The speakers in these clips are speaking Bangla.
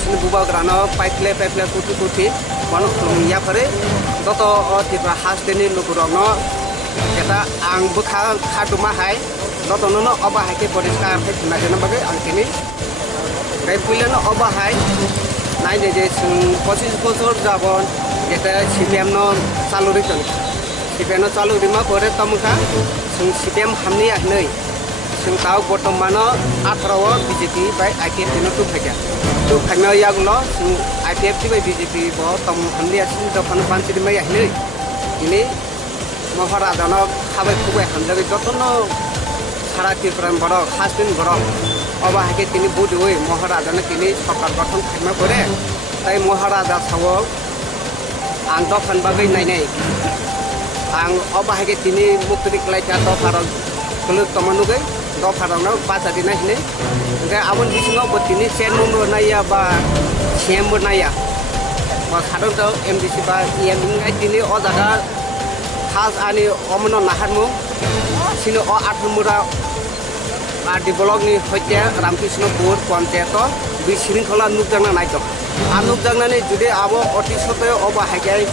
sini buba grano pipeline kuti mano ya pare toto tiba has deni nukurono kita ang bukha khaduma hai toto nono oba hai ke poriskar hai na jena bagai ang kini kai puileno oba hai nai je posis bosor jabon kita CPM no saluri kan CPM no saluri ma pore tamukha CPM hamni ahnei sing tau bortomano 18 BJP by IPF dino tu phaya tu phanya yagulo sing IPF by BJP bo tom hamni asin do phanu panchiri mai ahnei ini Maharaja no khabai khubai hamjagi jotono sara tirpran boro hasbin boro oba hake tini budoi Maharaja no tini sarkar gothan khama kore tai Maharaja sawo ang do phan bagai nai ang oba hake tini muktri klaita do pharok kuluk tamanugai do pharok no pasadi nai ne ga amon bisingo botini chenmung ro naya ba chem naya ba khadong to MDC ba EM ngai tini o jaga khas ani omno naharmu sino o atmura di blog ni hoite Ramkrishnopur panchayato bi shrinkhla nukjangna nai to anukjangna ni judi abo oti sote oba hagai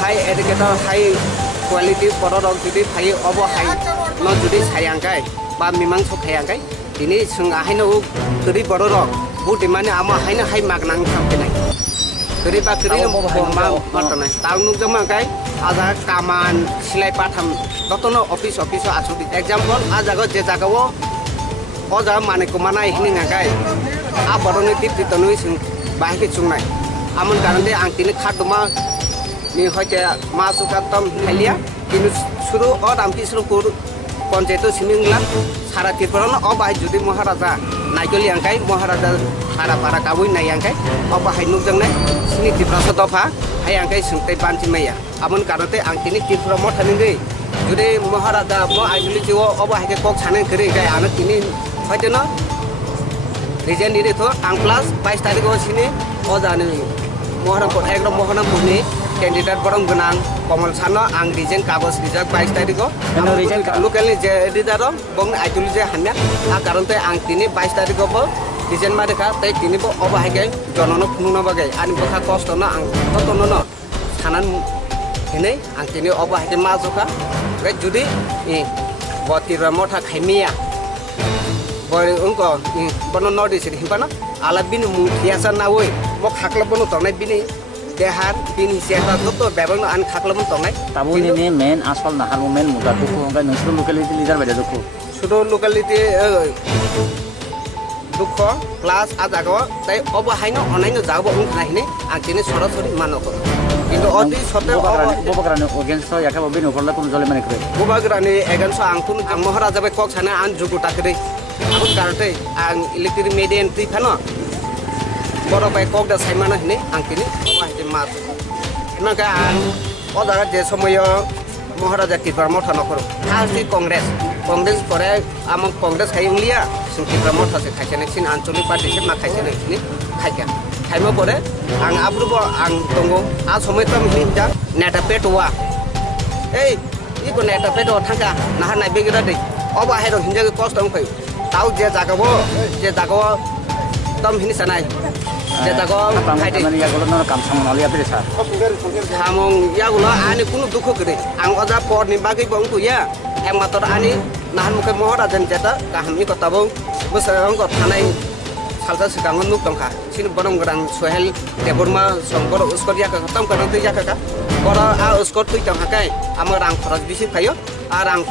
high educator high quality pororok judi phai obo high no judi sayangkai ba mimang so khayangkai tini sunga haino gori bororok budi mane ama haina hai magnang thampenai gori ba gori ma martanai tang nukjangma kai aja kaman silai patham dotono office asudi example ajago je jagawo oja mane kumana ihni ngagai a boroni tipti tonui sing bahike chungnai amon karande ang tini khaduma ni hoite masukatam helia tini suru o Ramkrishnopur panchayato simingla sara tirpran o bahai judi Maharaja naigoli angkai Maharaja sara para kabui nai angkai o bahai nukjangnai sini tiprasa dofa hai angkai sungtai panchi maya amon karante ang tini tirpra mo thaningai judi Maharaja mo aigoli jiwo o bahai ke kok chane kri gai anak tini hoite no reason ini tu ang plus 22 tarik ko sini o jani Mohana ko ekrom Mohana puni candidate borong gunang Komal Sano ang reason kagos rijak 22 tarik ko local ni je didaro bong aidul je hanya a karon te ang tini 22 tarik ko bo reason ma dekha te tini bo oba hage jonono phungna bagai ani bokha kosto na ang totono no sanan hene ang tini oba hage ma joka ge judi ni botira motha khaimia bori ungko bono nodi sini himpana ala bini mutiasa na woi mo khakla bono tonai bini dehar bini siapa toto bebang an khakla bono tonai tabu ini main asal nahar main muda duku enggak nusru locality leader beda duku sudo locality duko class ajago tai obo haino onaino jago ung nahine antine sorosori manoko কিন্তু অতি সতে ববগ্রানি অগেনস্ট ইয়াকে ববিন উপরলা কোন জলে মানে করে ববগ্রানি এগেনস্ট আংকুন আং মহারাজা বে কক সানা আন জুগু টাকরে আবুন কারতে আং ইলেকট্রিক মেডিয়ান তুই ফানো বড় বাই কক দা সাইমানা হিনে আং তিনি ওয়াইতে মাস নাকা আং ওদারা যে সময় মহারাজা টিপার মঠা নকর আজি কংগ্রেস পরে আম কংগ্রেস খাইউলিয়া সুটিপার মঠা সে খাইছেনে সিন আঞ্চলিক পার্টি সে মা খাইছেনে তিনি খাইকা খাইমো পরে আং আব্রুবো আং দঙ্গো আ সময় তম হিনজা নেটা পেটওয়া এই ইকো নেটা পেটো থাকা নাহা নাই বেগিরা দে অবা হেরো হিনজাকে কষ্ট কই তাও যে জাগাবো তম হিনি সানাই যে জাগো খাইতে মানে ইয়াগুলো না কাম সামনালি আপনি স্যার সামং ইয়াগুলো আনি কোনো দুঃখ করে আং অজা পর নি বাকি বংকুয়া একমাত্র আনি নাহান মুখে Maharaja যেটা কাহামনি কথাবো বসরং কথানাই salsa sekangon nuk tongka sini borong gerang sohel deborma songkor uskor ya ka tam kana tu ya ka bora a uskor tu tongka kai amarang khoras bisi phayo arang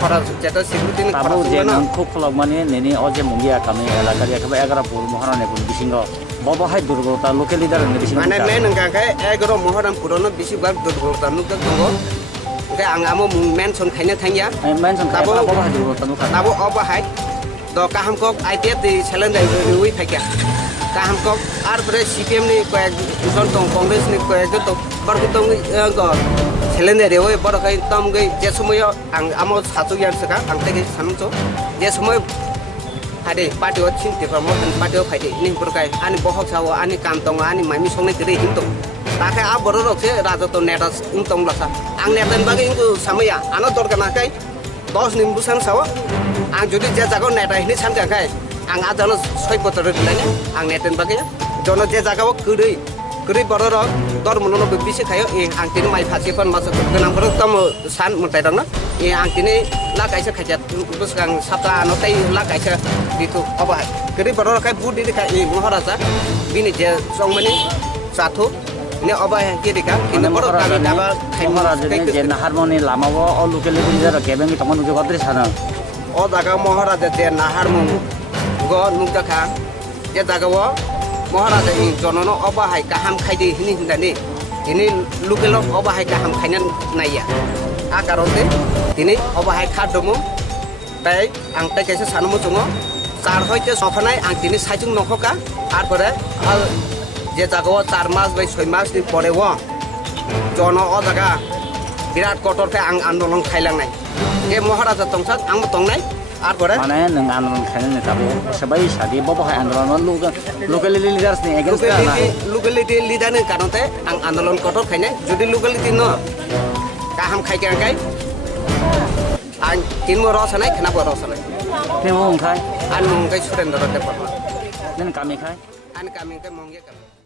khoras jeta security ni tabu je nang khuk khlok mane neni oje mungia kame elakar ya ka 11 pur Mohana ne pun bisingo bobo hai durgota local leader ne bisingo mane men nang kai 11 Mohana purono bisi bag durgota nuk tongo ke angamo mention khaina thangya mention tabu bobo hai durgota nuk tabu oba hai do kaham kok IPF di challenge dai rui phaikia kaham kok ar pore CPM ni koek jon tong Congress ni koek to bar tong ko challenge dai oi bar kai tam gai je somoy ang amo satu yan saka ang tege sancho je somoy hade party o chin te promote party o phaide ni pur kai ani bohok sawo ani kam tong ani mami songne tere hinto ta kai a bor rok se raja to neta tong lasa ang neten bagi ingku samaya ana dor kana kai 10 nimbu san sawo ang jodi je jago neta hini samja kai ang adano 6 botol dilane ang neten bagi jono je jaga o kuri borok dor mono bisi khayo e angtini mai phasi pon mas ganang borok tom san mutai dong na e angtini la kaisa khaja busgang sapta no tai la kaisa ditu aba kuri borok kai budi dikha e maharaja bini je songmani sathu ne aba ki dikha kini borok kami daba মহারাজ যে নাহারমনি লামাও ও locality leader কেবেঙ্গি তমন নুকে কদ্রি Sana o jaga maharaja je nahar mung go nungka kha je jaga o maharaja ni jonono oba hai kaham khaidi hini hindani ini lukelo oba hai kaham khainan naiya a karonte ini oba hai khadomu tai ang tai kaisa sanumu chungo char hoite sokhanai ang tini saijung nokhoka ar pore je jaga o 4 মাস bai 6 মাস ni pore o jono o jaga birat kotor ke ang andolon khailangnai e maharaja tongsat ang tongnai আর পরে মানে নং আন্দোলন খাইনে নেতাবো সবাই সাদি বব হয় আন্দোলন লোকালিটি লিডার্স নি এগেইনস্ট না লোকালিটি লিডার নি কারণতে আং আন্দোলন কঠোর খাইনে যদি লোকালিটি ন কাহাম খাইকে আঙ্কাই আং তিনমো রসনাই খানাবো রসনাই তেমন খাই আর মঙ্গাই সুরেন্দ্র দেববর্মা দেন কামি খাই আন কামিকে মঙ্গে কামি